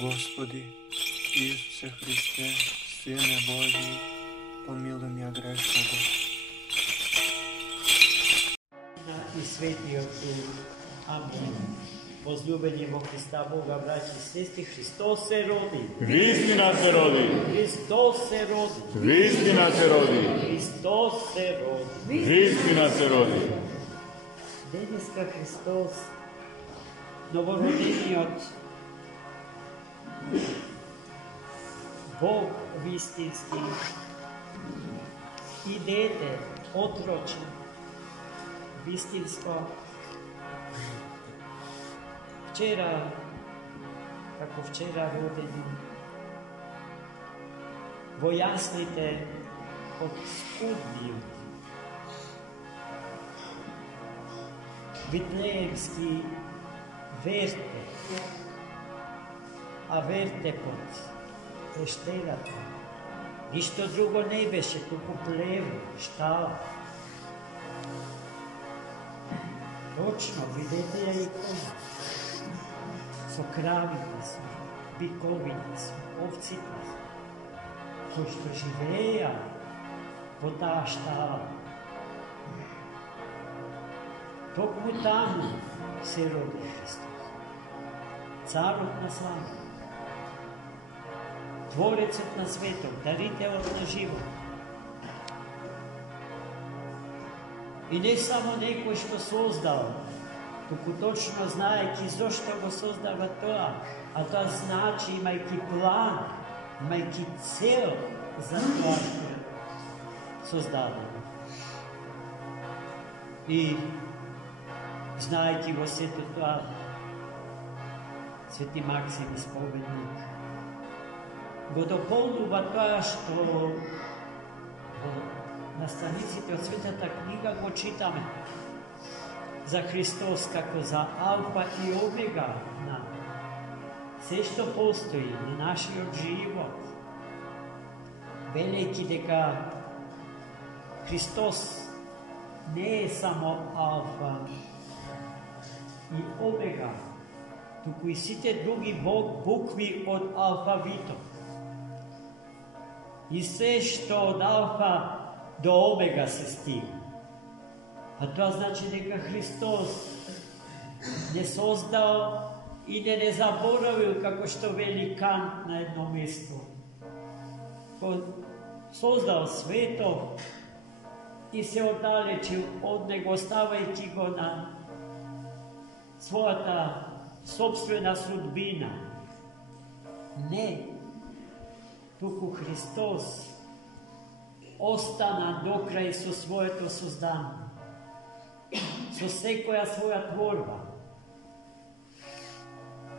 Господи, Isuse Hriste, Sine Božji, pomiluj mja grešnoga. I sveti Oče, amen. Возлюбені во Христа Бога, браті і сестри, Христос се роди. Вістина се роди. Христос се роди. Вістина се роди. Христос се роди. Вістина се роди. Денеска Христос, новородениот Бог вистински и дете, отроче, вистинско. Вчера, како вчера родени, во јасните од скудниот Витлеемски вертеп, а вертепот прештелата. Ништо друго не беше, туку плево, штал. Точно, видете ја икона. Со кравите, со биковите, со овците, кои што живеја во таа штала. Токму таму се роди Христос, царот на слава, творецот на светот, дарителот на живот. И не само некој што создал, туку точно знаејќи зошто го создава тоа, а тоа значи имајќи план, имајќи цел за тоа што создадено. И знаејќи во сето тоа, Свети Максим Исповедник го дополнува тоа што на страниците од Светата книга го читаме за Христос како за алфа и омега на се што постои на нашиот живот, велејќи дека Христос не е само алфа и омега, туку и сите други букви од алфавитот. И се што од алфа до омега се стига. А тоа значи дека Христос не создал и не заборавил, како што вели Кант на едно место. Создал светот и се оддалечил од него, оставајќи го на својата собствена судбина. Не, туку Христос остана до крај со своето создание, со секоја своја творба.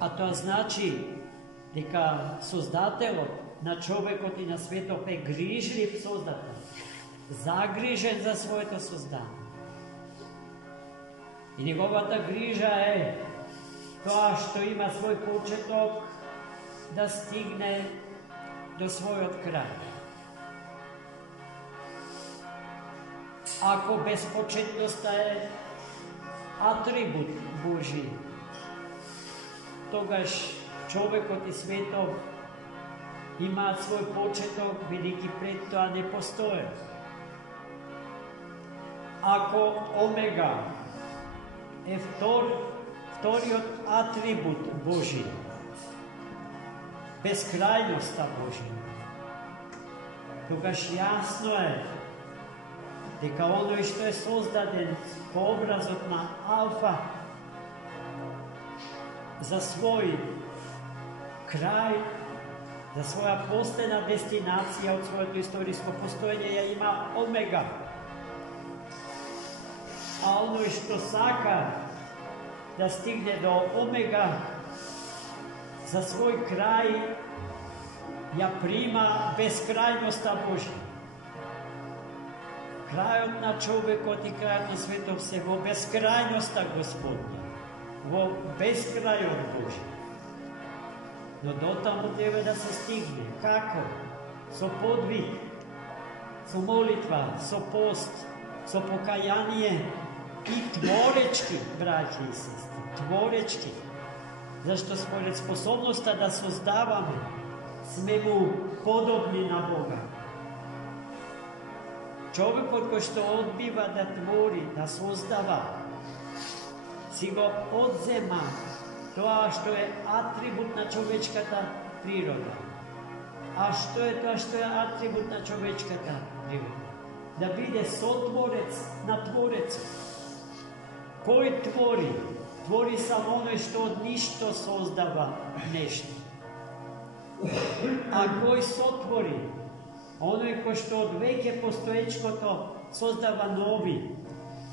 А тоа значи дека Создателот на човекот и на светот е грижлив Создател, загрижен за своето создание. И неговата грижа е тоа што има свој почеток да стигне до својот крај. Ако безпочетноста е атрибут Божи, тогаш човекот и светот имаат свој почеток, бидејќи пред тоа не постои. Ако омега е вториот атрибут Божи, безкрајноста Божија, тогаш јасно е дека оној што е создаден по образот на алфа за свој крај, за своја последна дестинација од своето историско постоење ја има омега. А оној што сака да стигне до омега, за свој крај ја прима безкрајноста Божја. Крајот на човекот и крајот на светот се во безкрајноста Господня, во безкрајот Божи. Но дотаму треба да се стигне. Како? Со подвиг, со молитва, со пост, со покаяние и творечки, браќи и сестри, творечки. Zašto spоред способноста да создаваме, сме му подобни на Бога. Човекот кој што одбива да твори, да создава, си го одзема тоа што е атрибут на човечката природа. А што е тоа што е атрибут на човечката природа? Да биде сотворец на Творецот. Кој твори? Твори само оној што од ништо создава нешто. А кој сотвори? Оној кој што од веќе постоечкото создава нови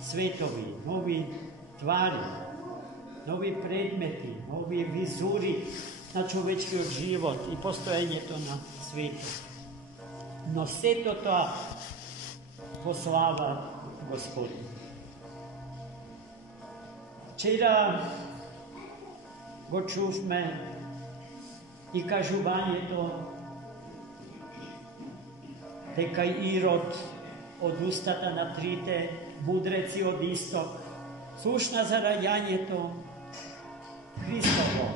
светови, нови твари, нови предмети, нови визури на човечкиот живот и постоењето на светот. Но сето тоа во слава Господна. Вчера го чувме и кажувањето дека Ирод од устата на трите мудреци од исток слушна за раѓањето Христово,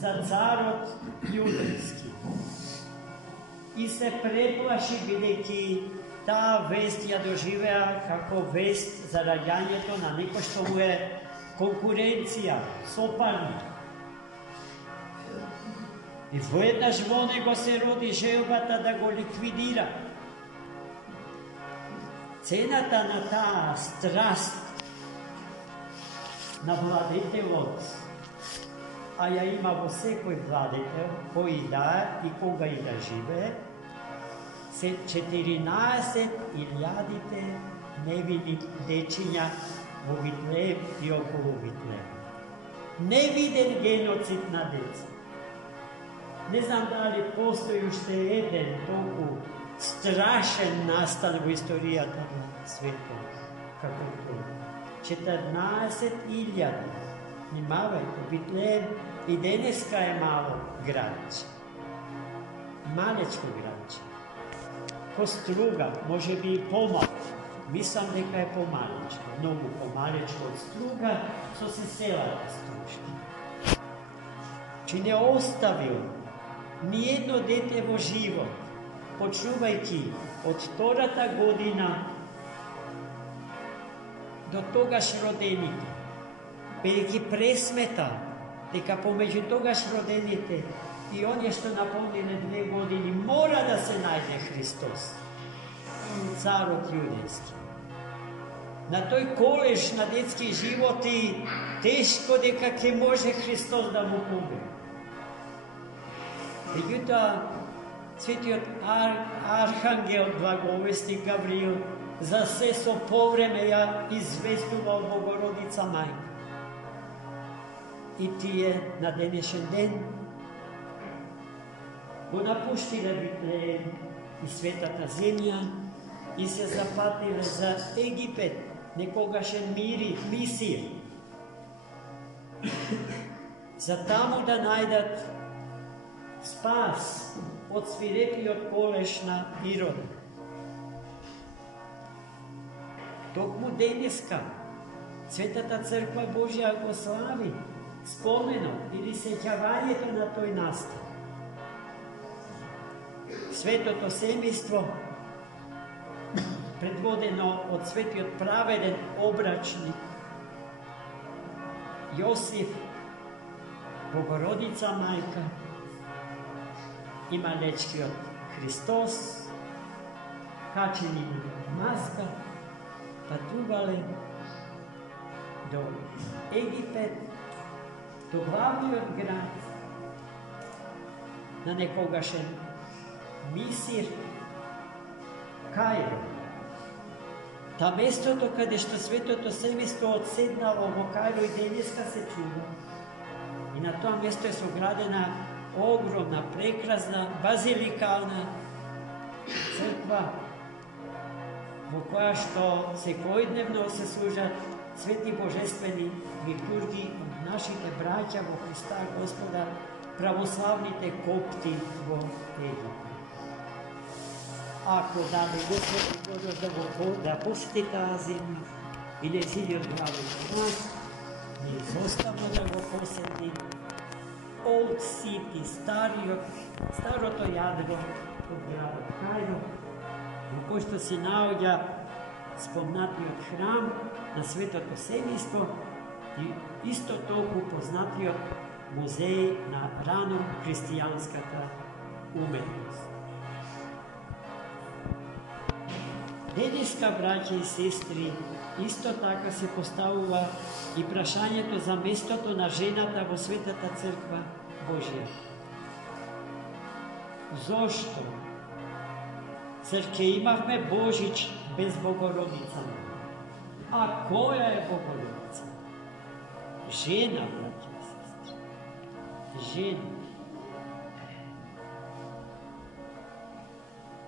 за царот јудејски и се преплаши бидејќи таа вест ја доживеа како вест за раѓањето на некој што му е конкуренција, сопарник. И воеднаш во него се роди желбата да го ликвидира. Цената на таа страст на владетелот, а ја има во секој владетел, кој да и кога и да живее, се 14.000 невини дечиња во Витлеем и околу Витлеем. Невиден геноцид на деца. Не знам дали постои уште еден толку страшен настан во историјата на светот, како тоа. 14.000. Внимавајте, Витлеем и денеска е мало градче. Малечко градче. Ко Струга, може би и помалко. Мислам дека е помалечко, многу помалечко од Струга, со се селата Струшки. Чи не оставил ни едно дете во живот, почнувајќи од втората година до тогаш родените, бидејќи пресмета дека помеѓу тогаш родените и оние што наполниле 2 години мора да се најде Христос, царот јудејски. На тој колеж на детски животи тешко дека ќе може Христос да му победи. Меѓутоа, светиот архангел благовести Гавриил за се со повреме ја известува Богородица мајка. И тие на денешен ден го напуштиле Витлеем и светата земја и се запатиле за Египет, некогашен Мисир, за таму да најдат спас од свирепиот колеш на Ирод. Токму денеска Светата Црква Божја го слави споменот или сеќавањето на тој настан. Светото семејство, предводено од светиот праведен обрачник Јосиф, Богородица мајка и малечкиот Христос, качени на маска, патувале до Египет, до главниот град на некогашен Мисир, Кајро. Та местото каде што светото семејство одседнало во Кајро и денеска се чува. И на тоа место е соградена огромна, прекрасна, базиликална црква, во која што секојдневно се служат свети божествени литургии од нашите браќа во Христа Господа, православните копти во Египет. Ако даде Господ да посети таа земја и незиниот главен нас, не изоставно да го посети Бог сити старото јадро од градот Кајро, во кој што се наоѓа спомнатиот храм на Светото Семејство и исто толку познатиот музеј на рано христијанската уметност. Денеска, браќа и сестри, исто така се поставува и прашањето за местото на жената во Светата Црква Божја. Зошто? Ќе имавме Божич без Богородица. А која е Богородица? Жена, браќа и сестри. Жена.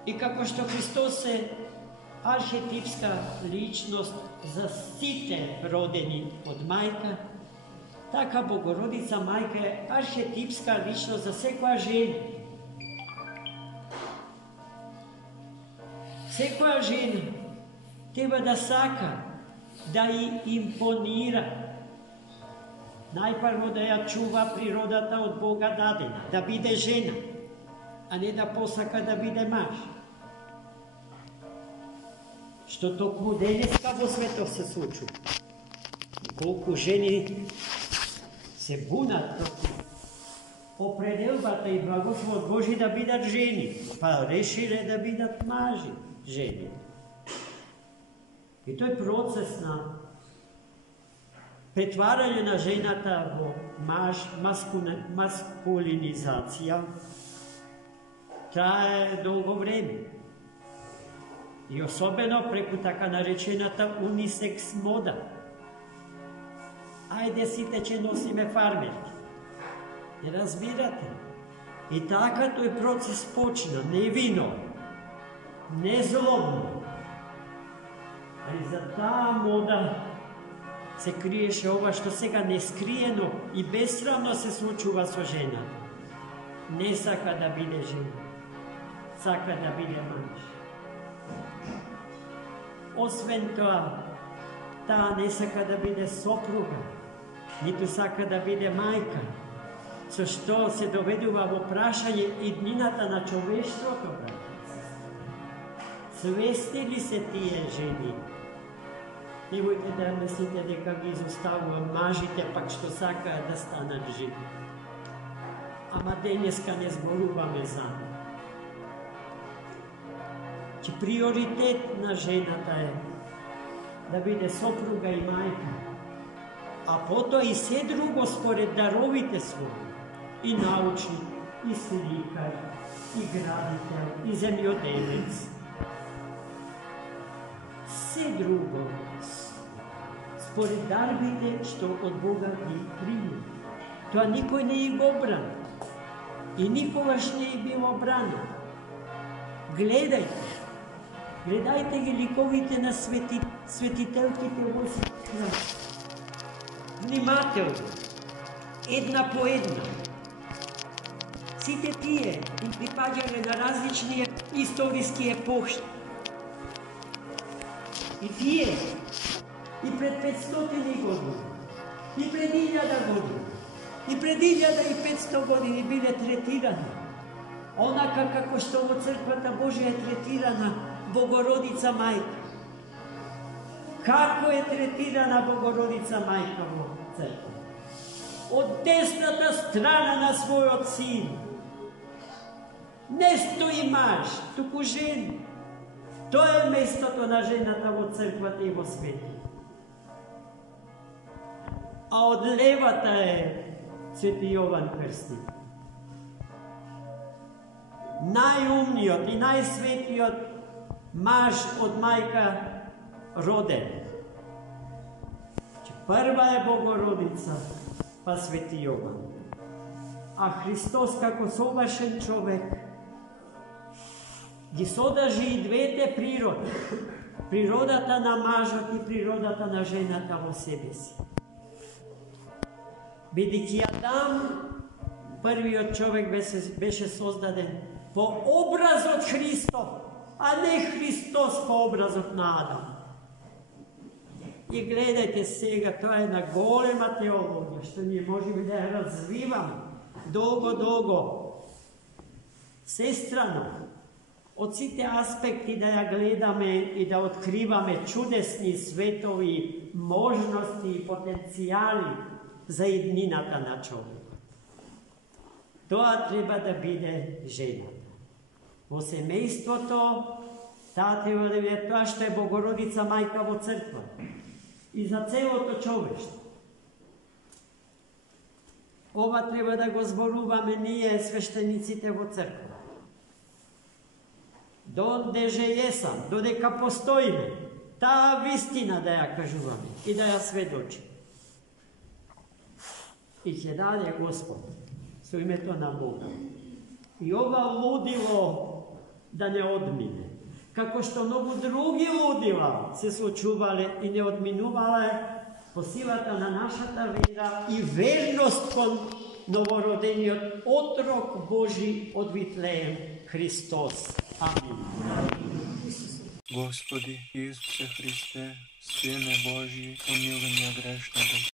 И како што Христос е архетипска личност за сите родени од мајка, така Богородица мајка е архетипска личност за секоја жена. Секоја жена треба да сака, да ја импонира. Најпрво да ја чува природата од Бога дадена, да биде жена, а не да посака да биде маж. Што токму денеска во светот се случува. Колку жени се бунат против определбата и благословот Божи да бидат жени, па решиле да бидат мажи жени. И тој процес на претварање на жената во маскулинизација трае долго време. И особено преку така наречената унисекс мода. Ајде сите ќе носиме фармерки. Не разбирате? И така тој процес почна, невино, незлобно. Али за таа мода се криеше ова што сега нескриено и бесрамно се случува со жената. Не сака да биде жена, сака да биде маж. Освен тоа, таа не сака да биде сопруга, ниту сака да биде мајка, со што се доведува во прашање иднината на човештвото, браќа. Свесни ли се тие жени? Немојте да мислите дека ги изоставува мажите, пак што сакаат да станат жени. Ама денеска не зборуваме за нив. Че приоритет на жената е да биде сопруга и мајка, а потоа и се друго според даровите своји, и научник, и сликар, и градител, и земјоделец. Се друго според дарбите што од Бога ги прими. Тоа никој не ја го брани и никогаш не ја било брано. Гледајте ги ликовите на светителките во храм. Внимателно, една по една. Сите тие им припаѓале на различни историски епохи. И тие, и пред 500 години, и пред 1000 години, и пред 1500 години биле третирани. Онака како што во Црквата Божја е третирана Богородица мајка. Како е третирана Богородица мајка во Црква? Од десната страна на својот син. Не стои маж, туку жена. Тоа е местото на жената во Црквата и во светот. А од левата е Свети Јован Крстник. Најумниот и најсветиот маж од мајка роден. Прва е Богородица, па Свети Јован. А Христос како совршен човек ги содржи и двете природи. Природата на мажот и природата на жената во себе си. Бидејќи Адам, првиот човек беше создаден по образот Христов, а не Христос по образот на Адам. И гледајте сега, тоа е една голема теологија, што ние можеме да ја развиваме. Долго. Sestrano, oci te aspekti da ja gledame i da otkrivame čudesni svetovi, možnosti i potencijali za jedninata na čovjeka. To treba da bide ženata. Vo semejstvo to, ta treba da bide to, što je Bogorodica majka vo crkva. I za celo to čoveštvo. Ova treba da go zboruvame, nije sveštenicite vo crkva. Dondeže jesam, dodeka postojime, ta vistina da ja kažuvam i da ja svedočim. I će dalje Gospod, su ime to na Boga. I ova ludilo da ne odmine. Kako što mnogo drugi ludila se su očuvale i ne odminuvale, posivata na naša ta vera i vernost kon novorodenju otrok Boži od Vitlejem Hristos. Amin. Господи Ісусе Христе, Сине Божий, помилуй меня грешного.